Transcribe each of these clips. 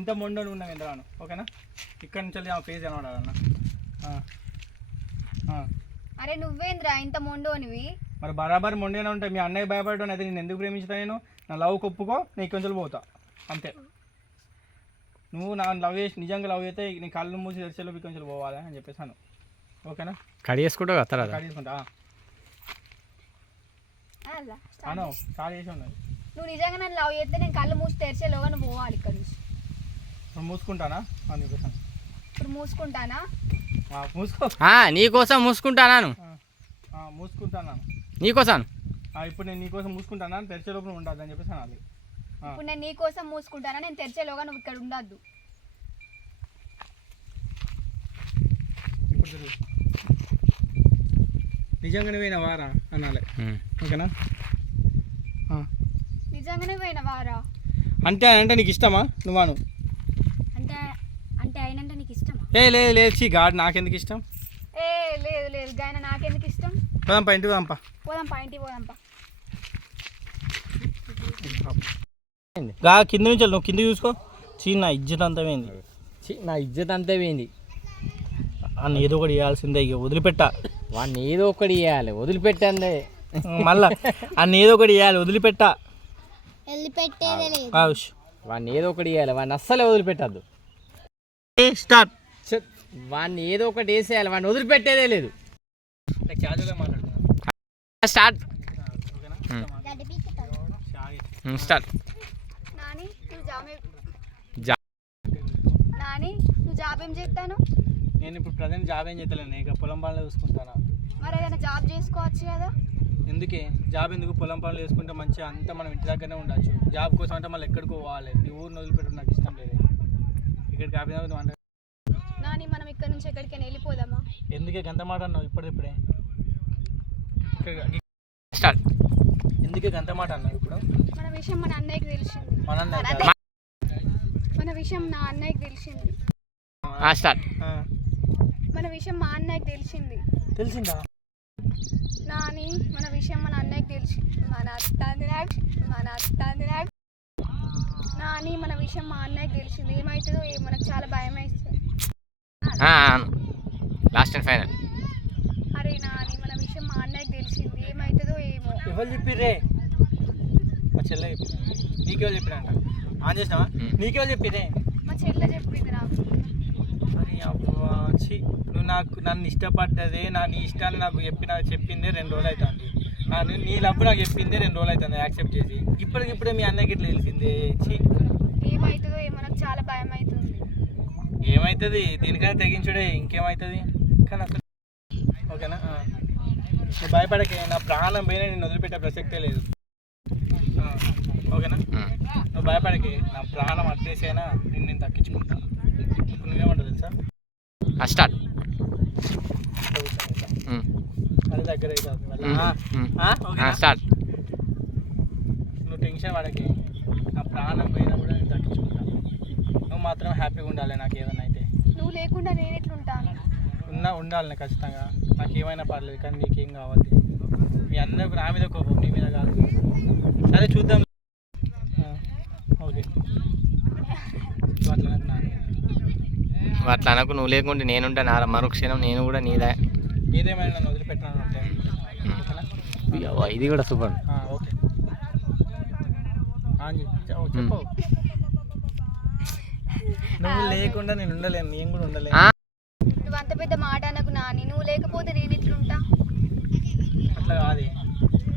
ఇంత మొండని ఉన్నాం ఇంద్రాను ఓకేనా. ఇక్కడ నుంచి ఆ ఫేస్ కనబడాలన్న. అరే నువ్వేంద్రా ఇంత మొండోనివి? మరి బరాబర్ మొండేనే ఉంటాయి. మీ అన్నయ్య భయపడటం అయితే నేను ఎందుకు ప్రేమించుతా? నేను నా లవ్ ఒప్పుకో, నీకు కొంచెం పోతా అంతే. నువ్వు నా లవ్ చేసి నిజంగా లవ్ అయితే నీ కళ్ళు మూసి తెరిచేలో కొంచెం పోవాలి అని చెప్పేసాను ఓకేనా. కడి చేసుకుంటా కదా కడి చేసుకుంటా అను కాల్ చేసి ఉన్నది. నువ్వు నిజంగా నన్ను లవ్ చేస్తే నేను కళ్ళు మూసి తెరిచేలోగా నువ్వు పోవాలి ఇక్కడ నుంచి. ఇప్పుడు మూసుకుంటానా అని చెప్పేసాను. ఇప్పుడు మూసుకుంటానా? మూసుకో. నీకోసం మూసుకుంటాను. మూసుకుంటాను నీకోసం. ఇప్పుడు నేను నీకోసం మూసుకుంటానా, తెరిచే లోపల ఉండద్దు అని చెప్పేసాను. అది ఇప్పుడు నేను నీకోసం మూసుకుంటానా, నేను తెరిచేలోగా నువ్వు ఇక్కడ ఉండద్దు. ఇప్పుడు నిజంగానే పోయినవారా అనాలి ఓకేనా. నిజంగానే పోయినవారా అంటే అంటే నీకు ఇష్టమా? నువ్వాను అంటే అంటే అయినంటే నీకు ఇష్టమా? లేదు లేదు గాడ్ నాకెందుకు ఇష్టం? లేదు లేదు గాయన నాకెందుకు ఇష్టం? పోదాంపా ఇంటికి పోదాంపా. పోదాంపా ఇంటికి పోదాంపా. కింద నుంచి నువ్వు కింద చూసుకో. నా ఇజ్జత్ అంతా పోయింది. నా ఇజ్జత్ అంతా పోయింది. అన్న ఏదో ఒకటి ఇవ్వాల్సిందే, ఇక వదిలిపెట్టా. వాడిని ఏదో ఒకటి ఇవ్వాలి, వదిలిపెట్టండి. మళ్ళా అన్న ఏదో ఒకటి ఇవ్వాలి, వదిలిపెట్టా. వాడిని ఏదో ఒకటి ఇవ్వాలి, వాడిని అస్సలే వదిలిపెట్టద్దు. స్టార్ట్. వాడిని ఏదో ఒకటి వేసేయాలి, వాడిని వదిలిపెట్టేదే లేదు. స్టార్ట్. స్టార్ట్. నాని నువ్వు జాబ్ ఏం చేస్తాను? నేను ఇప్పుడు ప్రజెంట్ జాబ్ ఏం చేస్తలేను, ఇక పొలం పనులు చూసుకుంటాను. మరి ఏదైనా జాబ్ చేసుకోవచ్చు కదా. ఎందుకే జాబ్ ఎందుకు? పొలం పనులు చేసుకుంటే మంచిగా అంతా మనం ఇంటి దగ్గరనే ఉండొచ్చు. జాబ్ కోసం అంటే మళ్ళీ ఎక్కడికో పోవాలి. ఈ ఊరిని వదిలిపెట్టడం నాకు ఇష్టం లేదు. ఇక్కడికి ఆపినా నాని మనం ఇక్కడ నుంచి ఎక్కడికైనా వెళ్ళిపోదామా? ఎందుకే గంత మాట అన్నావు ఇప్పుడే? స్టార్ట్. ఎందుకే గంత మాట అన్నావు ఇప్పుడు? మన విషయం మన అన్నయ్యకి తెలిసింది. మన విషయం నా అన్నయ్యకి తెలిసింది. స్టార్ట్. మన విషయం మా అన్నయ్యకి తెలిసింది. తెలిసిందా? నాని మన విషయం మన అన్నయ్యకి తెలిసింది. నాని మన విషయం మా అన్నయ్యకి తెలిసింది. ఏమవుతుందో మనకు చాలా భయం వేస్తుంది. Last and final. అరే నాని మన విషయం మా అన్నయ్యకి తెలిసింది. ఏమవుతుందో ఏమో. ఎవరు చెప్పిర్రే? మా చెల్లె చెప్పింది. నీకెవరు చెప్పిరంట? ఆన్ చేసినావా? నీకెవరు చెప్పిరే? మా చెల్లె చెప్పింది నాకు. అరే అబ్బా ఛీ, నువ్వు నన్ను ఇష్టపడ్డదే నీ ఇష్టాన్ని నాకు చెప్పిందే 2 రోజులు అవుతుంది. నీ లవ్ నాకు చెప్పిందే 2 రోజులు అవుతుంది యాక్సెప్ట్ చేసి. ఇప్పటికిప్పుడే మీ అన్నయ్యకి ఇట్లా తెలిసిందే. ఛీ ఏమవుతుందో ఏమో నాకు చాలా భయం అవుతుంది. ఏమవుతుంది? దీనికైనా తెగించుడే, ఇంకేమవుతుంది? కానీ అసలు ఓకేనా. నువ్వు భయపడకే, నా ప్రాణం పోయినా నేను వదిలిపెట్టే ప్రసక్తే లేదు ఓకేనా. నువ్వు భయపడకే, నా ప్రాణం అట్టేసైనా నేను దక్కించుకుంటా. ఇప్పుడు నువ్వేమంటావు తెలుసా? స్టార్ట్. అది దగ్గర అవుతుంది. స్టార్ట్. నువ్వు టెన్షన్ పడకే, నా ప్రాణం పోయినా కూడా నేను దక్కించుకుంటా. నువ్వు మాత్రం హ్యాపీగా ఉండాలి. నాకు ఏదైనా అయితే నువ్వు లేకుండా నేను ఎట్లుంటాను? ఉండాలి ఖచ్చితంగా. నాకు ఏమైనా పర్లేదు, కానీ నీకేం కావాలి? మీ అందరికి నా మీద కోపం, నీ మీద కాదు. సరే చూద్దాం. ఓకే అట్లా అనకు. నువ్వు లేకుంటే నేనుంటా. నా మరుక్షణం నేను కూడా నీదే. ఏదేమైనా నన్ను వదిలిపెట్టాను అంటే ఇది కూడా సూపర్. ఓకే చెప్పు. నువ్వు లేకుండా నేను ఉండలేను, నేను కూడా ఉండలేను. నువ్వు అంత పెద్ద మాట అనకు నాని. నువ్వు లేకపోతే నేను ఎట్లుంటా? అట్లా కాదు,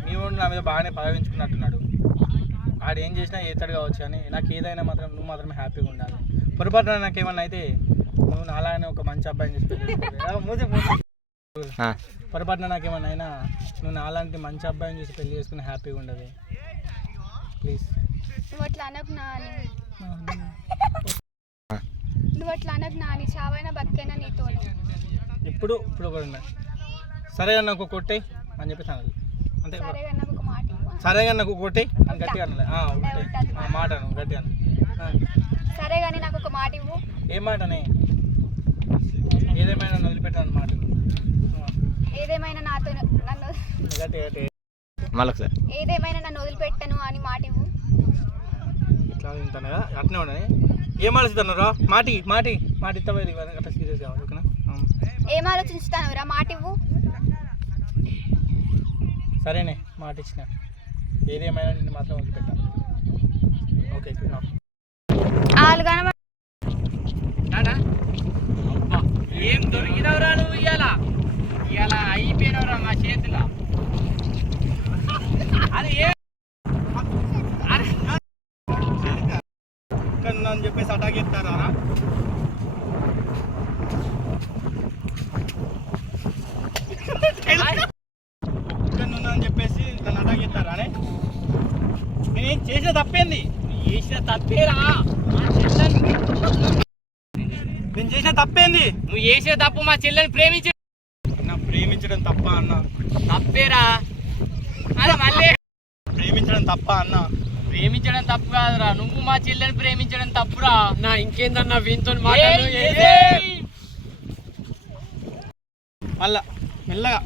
నీ వాడు నా మీద బాగానే పదవించుకున్నట్టున్నాడు. ఆడు ఏం చేసినా ఏతాడు కావచ్చు, అని నాకు ఏదైనా మాత్రం నువ్వు మాత్రమే హ్యాపీగా ఉండాలి. పొరపాటున నాకేమన్నా అయితే నువ్వు నాలాగానే ఒక మంచి అబ్బాయిని చూసి పొరపాటున నాకేమన్నా అయినా నువ్వు నాలాంటి మంచి అబ్బాయిని చూసి పెళ్లి చేసుకుని హ్యాపీగా ఉండదు ప్లీజ్. నువ్వు అట్లా అనకు నాని. నువ్వు అట్లా అనకు నాని. చావైనా బతికైనా నీతో. ఇప్పుడు కూడా ఉన్నా. సరే నాకు కొట్టే అని చెప్పేసి అన్నది అంతే. సరే కానీ నాకు కొట్టే అని గట్టిగా అన్నది. మాట గట్టిగా అన్న. సరే కానీ నాకు ఒక మాట ఇవ్వు. ఏ మాటనే? ఏదేమైనా నన్ను వదిలిపెట్టాను మాట. ఏదేమైనా నాతో నన్ను మళ్ళొకసారి ఏదేమైనా నన్ను వదిలిపెట్టను అని మాట ఇవ్వు. ఇట్లా తింటాను కదా, అట్నే ఉండని. ఏం ఆలోచిస్తున్నారా? మాటి మాటి మాట ఇస్తావా అట్లా సీరియస్ కావాలి ఓకేనా? ఏం ఆలోచిస్తాను రా? మాట ఇవ్వు. సరేనే మాట ఇచ్చిన, ఏదేమైనా నిన్ను మాత్రం వదిలిపెట్టాను. ఓకే ఆలుగాన ఏం దొరికినవరా నువ్వు? ఇవాళ ఇవాళ అయిపోయినవరా మా చేతిలో. అది అని చెప్పేసి అటాక్ చేస్తారా? అని చెప్పేసి దాన్ని అటాక్ చేస్తారా? నేను చేసిన తప్పేంది? చేసిన తప్పేరా మా చెల్లెని. నేను చేసిన తప్పేంది? నువ్వు చేసే తప్పు మా చెల్లెని ప్రేమించడం తప్ప అన్న? తప్పేరా. అరే మళ్ళీ ప్రేమించడం తప్ప అన్న? ప్రేమించడం తప్పు కాదురా, నువ్వు మా చెల్లెని ప్రేమించడం తప్పురా. నా ఇంకేందన్నా వీంతో మళ్ళా మెల్లగా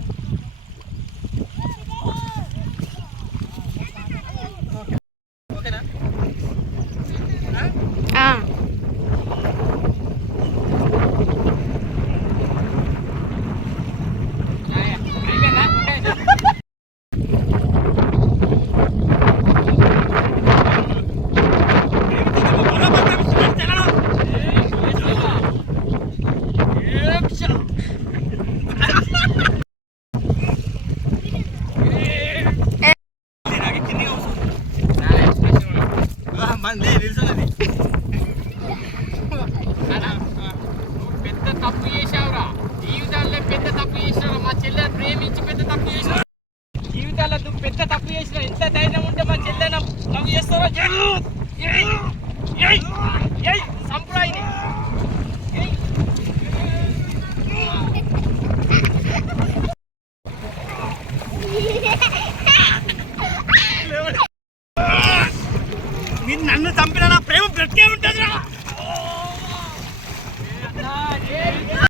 ఓకేనా? పెద్ద తప్పు చేసావురా, జీవితాల్లో పెద్ద తప్పు చేసినావు. మా చెల్లెని ప్రేమించి పెద్ద తప్పు చేసినావు. జీవితాల్లో నువ్వు పెద్ద తప్పు చేసినావు. ఎంత ధైర్యం ఉంటే మా చెల్లెని లవ్ చేస్తావో సంప్రాయిని. నన్ను చంపిన నా ప్రేమ బ్రతికే ఉంటుందిరా.